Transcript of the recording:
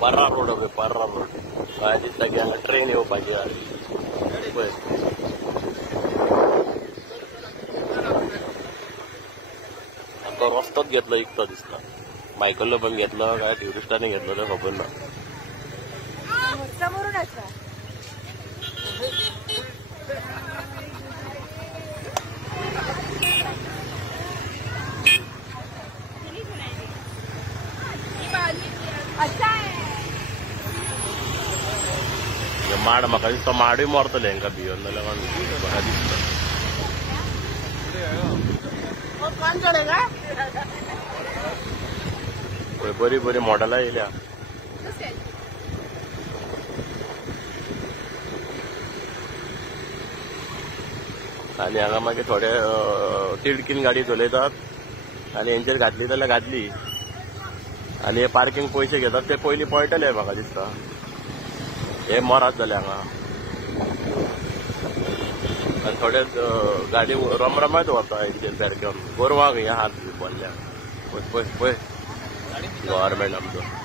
पर्रा रोड आहे पर्रा रोड काय दिसता की हांगा ट्रेन येवपाची पळय तो रस्तोच घेतलो इकतो दिसता मायकललो पण घेतलो काय ट्युरिस्टांनी घेतलो ते खबर ना माड म्हाका दिसता माडूय मरतले हांकां भियोन नाल्यार म्हाका दिसता बरी बरी मॉडेलां येयल्या आनी हांगा मागीर थोडे तिडकीन गाडी चलयतात आनी हेंचेर घातली जाल्यार घातली आनी हे पार्किंग पयशे घेतात ते पयलीं पळटले म्हाका दिसता हे मरात जाले हांगा आनी थोडे गाडी रमरमात वता हेंचेर सारक्यो गोरवांक हे हात भरल्या पळय पळय पळय गव्हर्मेंट आमचो